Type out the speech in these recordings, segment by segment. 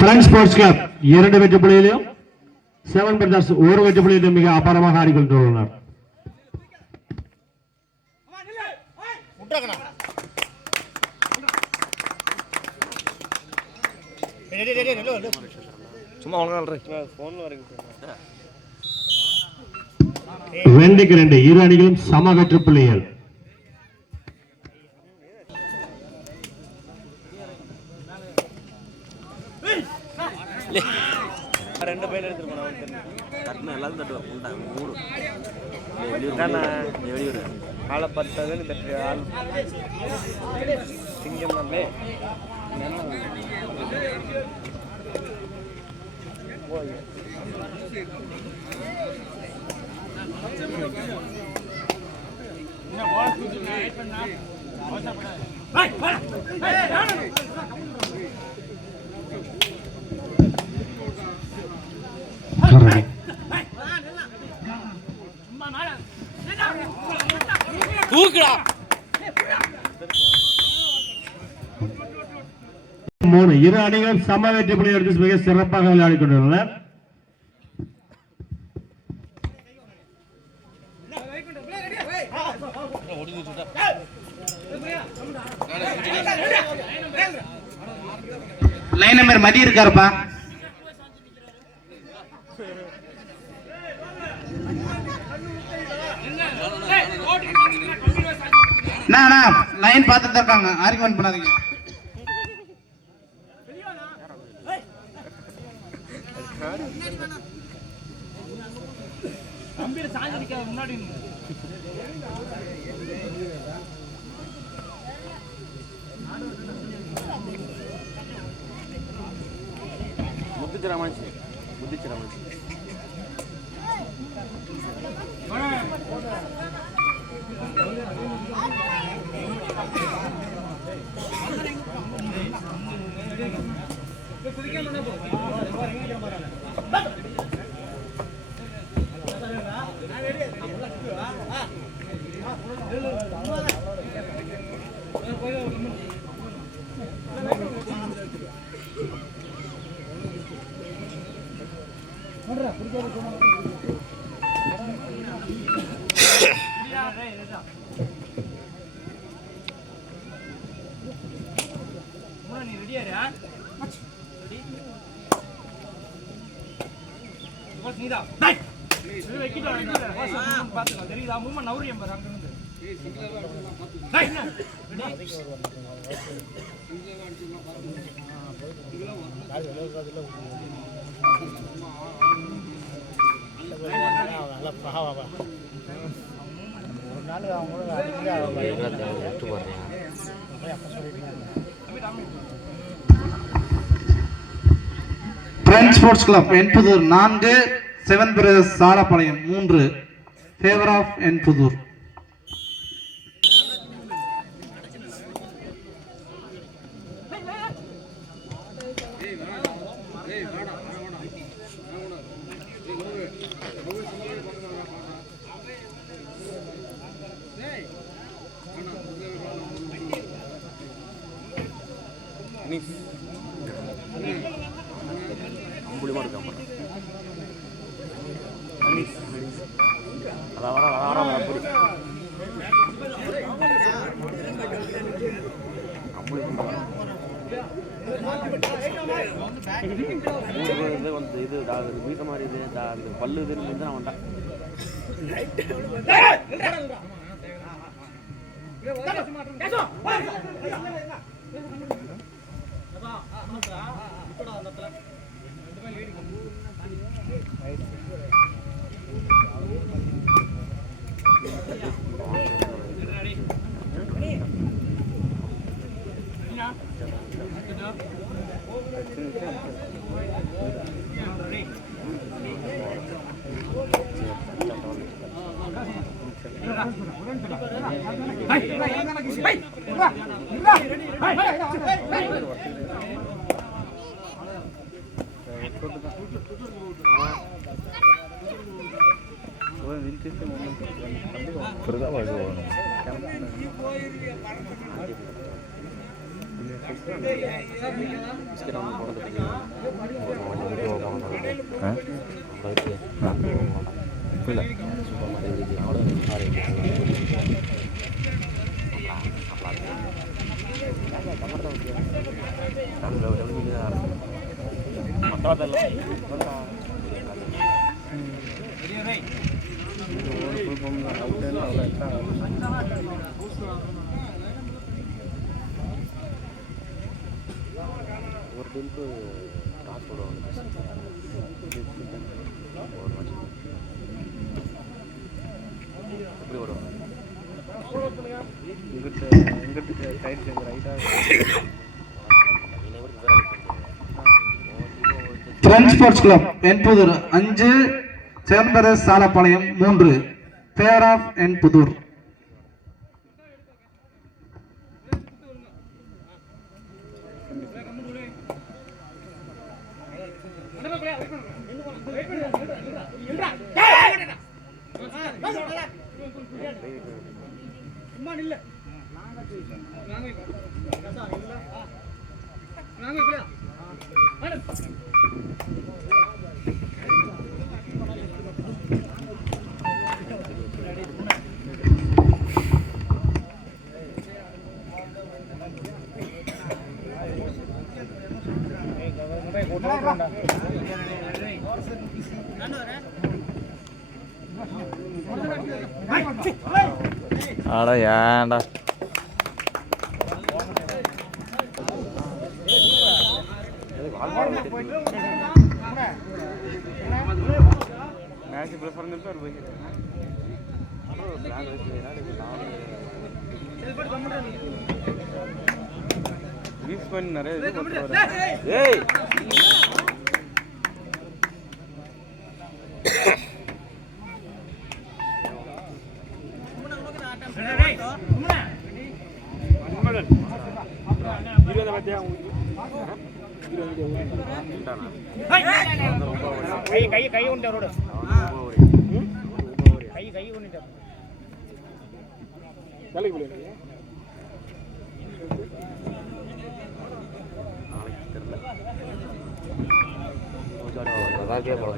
Friends Sports Club 2 வெற்றி புள்ளியிலும் 7 Brothers 1 வெற்றி புள்ளியிலும் மிக அபாரமாக ஆடிக்கொண்டுள்ளனர். சும்மா போன்ல வரைக்கும் 2க்கு 2 இரு அணிகளும் சம வெற்றி புள்ளிகள். ரெண்டு பேர் எடுத்துட்டு போனா தட்டுனா எல்லாரும் தட்டுவா உண்டா மூணு வெளியூர் ஆளை பத்ததுன்னு தட்டு ஆள் சிங்கம் தானே மூணு இரு அணிகளும் சம வெற்றி புள்ளி எடுத்து மிக சிறப்பாக விளையாடி கொண்டுள்ளனர். லைன் நம்பர் மதி இருக்காருப்பா. லைன் பார்த்துட்டு இருக்காங்க, ஆர்குமெண்ட் பண்ணாதீங்க. Friends Sports Club Enpudur 4, 7 Brothers Salapalayam 3, favour of Enpudur. இது வீட்ட மாதிரி இது அந்த பல்லு இது இருந்து நான் வந்தேன் ஒரு டீமுக்கு டாஸ் போடுவாங்க ஒரு மேட்ச் எப்படி போடுவாங்க இங்கிட்டு சைடு ரைட்டாக friends sports club Enpudur 5 seven brothers Salapalayam 3 favour of Enpudur. ஆடா ஏன்டா மேட்ச் ப்ரிஃபர் பண்ணிட்டு போய் பிளான் வீஸ் பண்ணி நிறைய இது ஏய் கை உண்டரோட கை உண்டர் வேலைக்கு போல அதாக்கே போல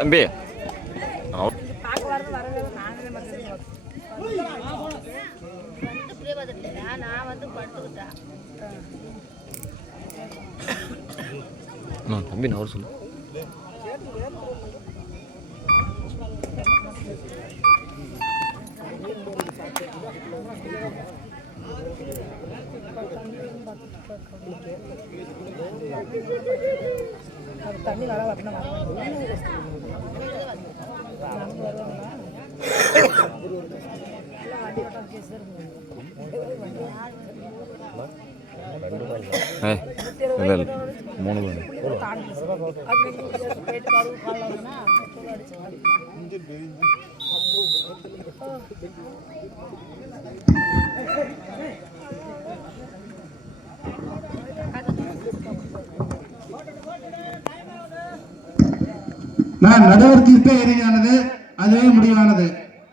தம்பி நான் வந்து படுத்துக்கிட்டேன் தம்பி நான் அவர் சொல்லு தண்ணி வர வரணும் இல்லை இல்லை 3 மணி நான் நடுவர் தீர்ப்பே இறுதியானது, அதுவே முடிவானது.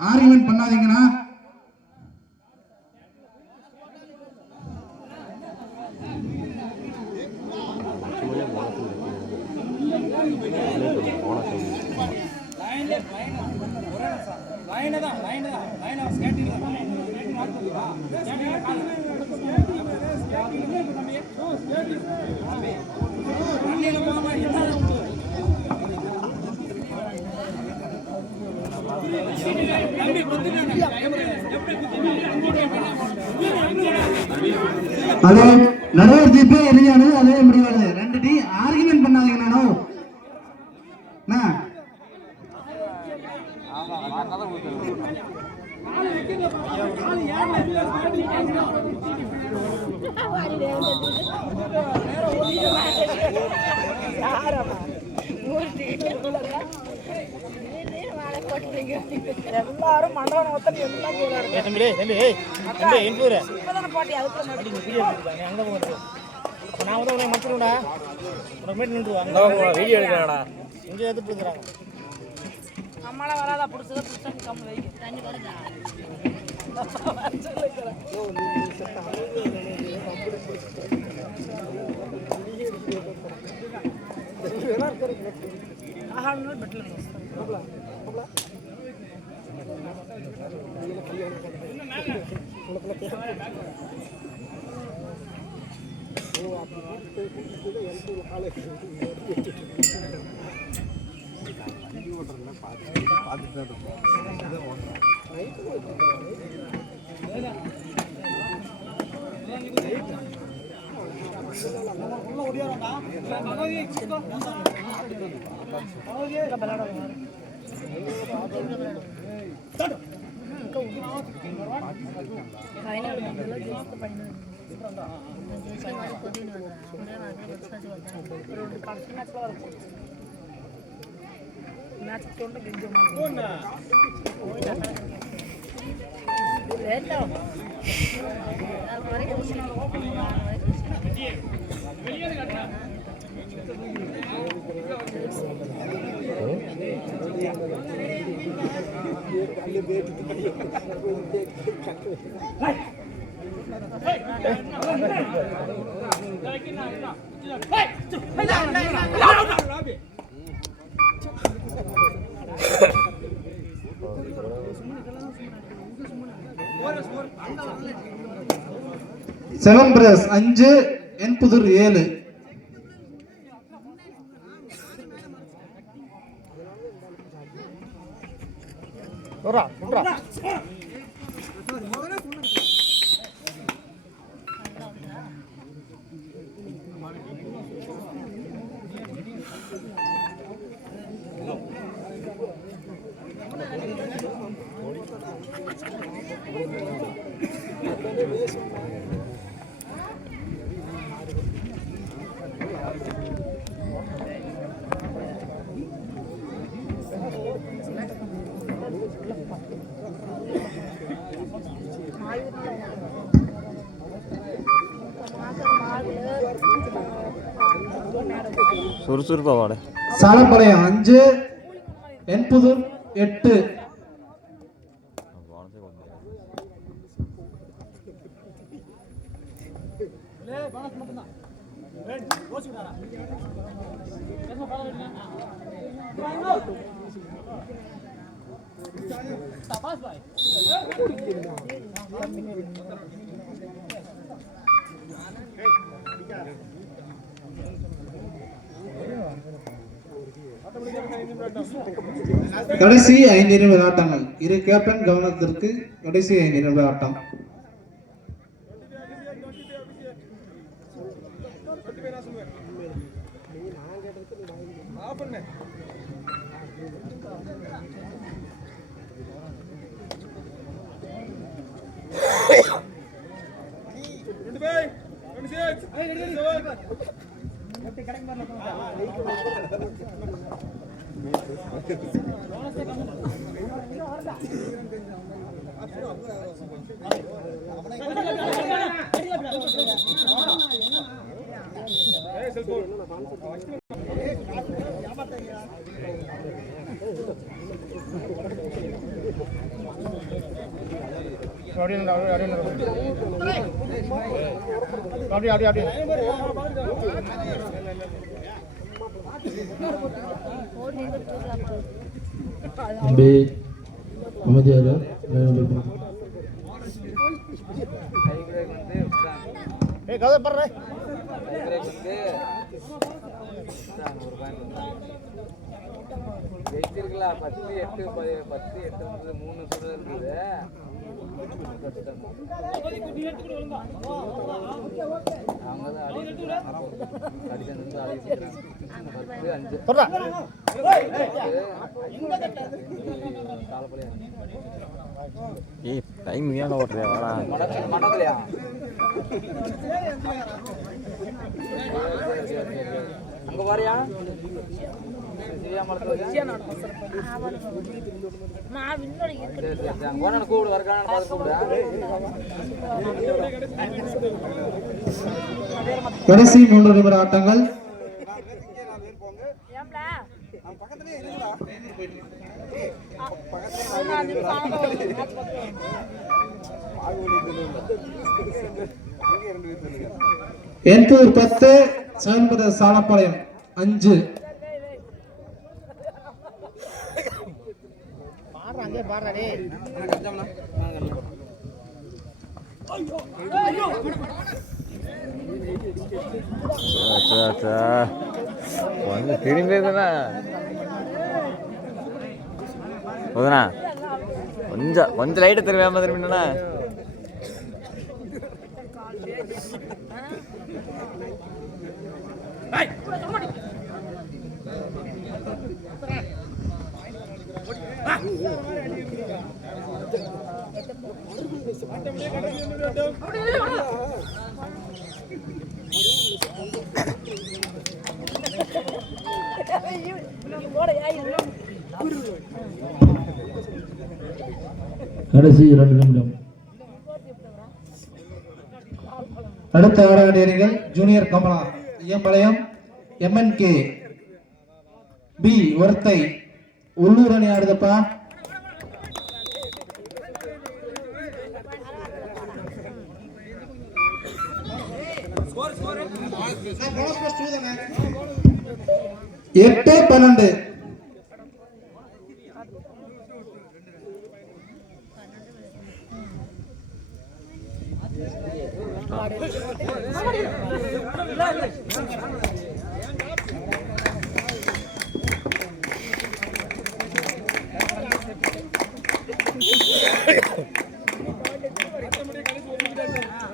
ஆர்குமெண்ட் பண்ணாதீங்கன்னா. அதே நடுவர் தீர்ப்பே இறுதியானது, அதுவே முடிவானது. 2 டீம் ஆர்குமெண்ட் பண்ணாதீங்கன்னா. எல்லாரும் மண்டபம் ஒத்தனை எல்லாம் போட்டி அதுக்கு நான் வந்து உன்னை மத்துடா உனக்கு மீட் நின்றுவாங்க வீடியோ எடுக்கிறாடா இங்கே எடுத்து இருக்கிறாங்க நம்மளால வராதா பிடிச்சதை பிடிச்சா கம்மி வைக்க தண்ணி வருதா செவன் பிரஸ் 5 என்புதூர் 7. சுறுசுறுப்பா வாட. சாலப்பாளையம் 5 என்புதூர் 8. மட்டும்தான் கடைசி 5 நிமிட ஆட்டங்கள். இரு கேப்டன் கவனத்திற்கு. கடைசி 5 நிமிட ஆட்டம். ஜெயிச்சிருக்கலாம் 10-8 3 சுடு இருக்குது. அவங்க தான் ஏய் டைம் ஏன் ஓட்டுறியா வாடா மண்டபத்திலையா அங்க பாரியா கூப்பிடு வரக்கான கடைசி 3 நிமிட ஆட்டங்கள். எண்பூர் 10 7 சாலப்பாளையம் 5. வந்து திரும்பியதுண்ணா போதுண்ணா கொஞ்சம் லைட்டை திரும்பியாம திரும்பினா கடைசி 2 நிமிடம். அடுத்த ஆறாவது அணிகள் junior Kamala Ayyampalayam MNK B ஒருத்தை உள்ளூர் அணி ஆடுதப்பா. எட்டு 12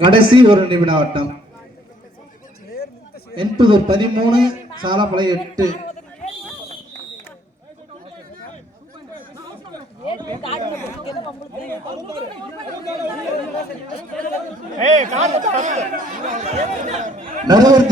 கடைசி 1 நிமிட ஆட்டம். என்பதூர் 13 சாலப்பாளையம் 8. நடுவர்த்தி